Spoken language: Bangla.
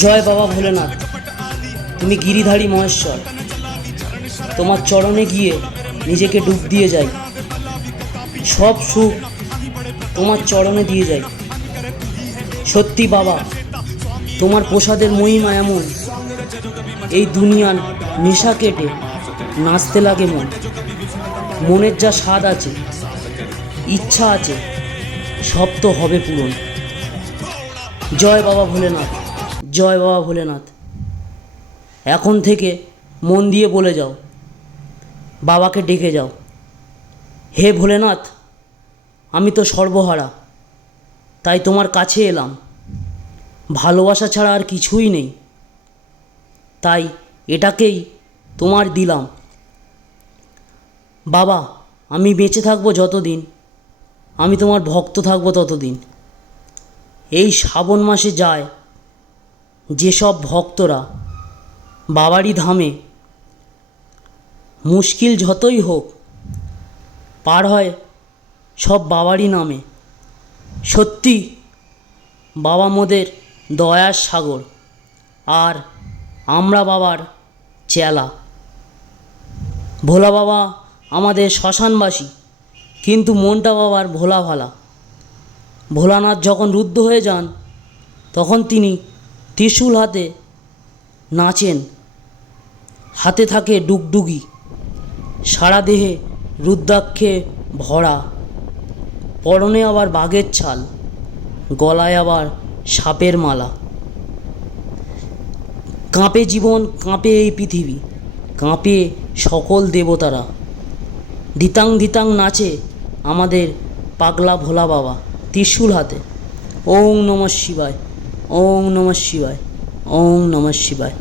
জয় বাবা ভোলেনাথ, তুমি গিরিধারী মহেশ্বর। তোমার চরণে গিয়ে নিজেকে ডুব দিয়ে যাই, সব সুখ তোমার চরণে দিয়ে যাই। সত্যি বাবা, তোমার প্রসাদের মহিমা এমন, এই দুনিয়ার নেশা কেটে নাচতে লাগে মন। মনের যা স্বাদ আছে, ইচ্ছা আছে, সব তো হবে পূরণ। জয় বাবা ভোলেনাথ, জয় বাবা ভোলেনাথ। এখন থেকে মন দিয়ে বলে যাও, বাবাকে ডেকে যাও, হে ভোলেনাথ, আমি তো সর্বহারা, তাই তোমার কাছে এলাম। ভালোবাসা ছাড়া আর কিছুই নেই, তাই এটাকেই তোমার দিলাম। বাবা, আমি বেঁচে থাকবো যতদিন, আমি তোমার ভক্ত থাকবো ততদিন। এই শ্রাবণ মাসে যায় যেসব ভক্তরা বাবারই ধামে, মুশকিল যতই হোক পার হয় সব বাবারই নামে। সত্যি বাবা মোদের দয়ার সাগর, আর আমরা বাবার চেলা। ভোলা বাবা আমাদের শ্মশানবাসী, কিন্তু মনটা বাবার ভোলা ভালা। ভোলানাথ যখন রুদ্ধ হয়ে যান, তখন তিনি ত্রিশূল হাতে নাচেন, হাতে থাকে ডুগডুগি, সারা দেহে রুদ্রাক্ষে ভরা, পরনে আবার বাঘের ছাল, গলায় আবার সাপের মালা। কাঁপে জীবন, কাঁপে এই পৃথিবী, কাঁপে সকল দেবতারা। ধিতাং ধিতাং নাচে আমাদের পাগলা ভোলা বাবা ত্রিশূল হাতে। ওং নমঃ শিবায়, ওং নমঃ শিবায়, ওং নমঃ শিবায়।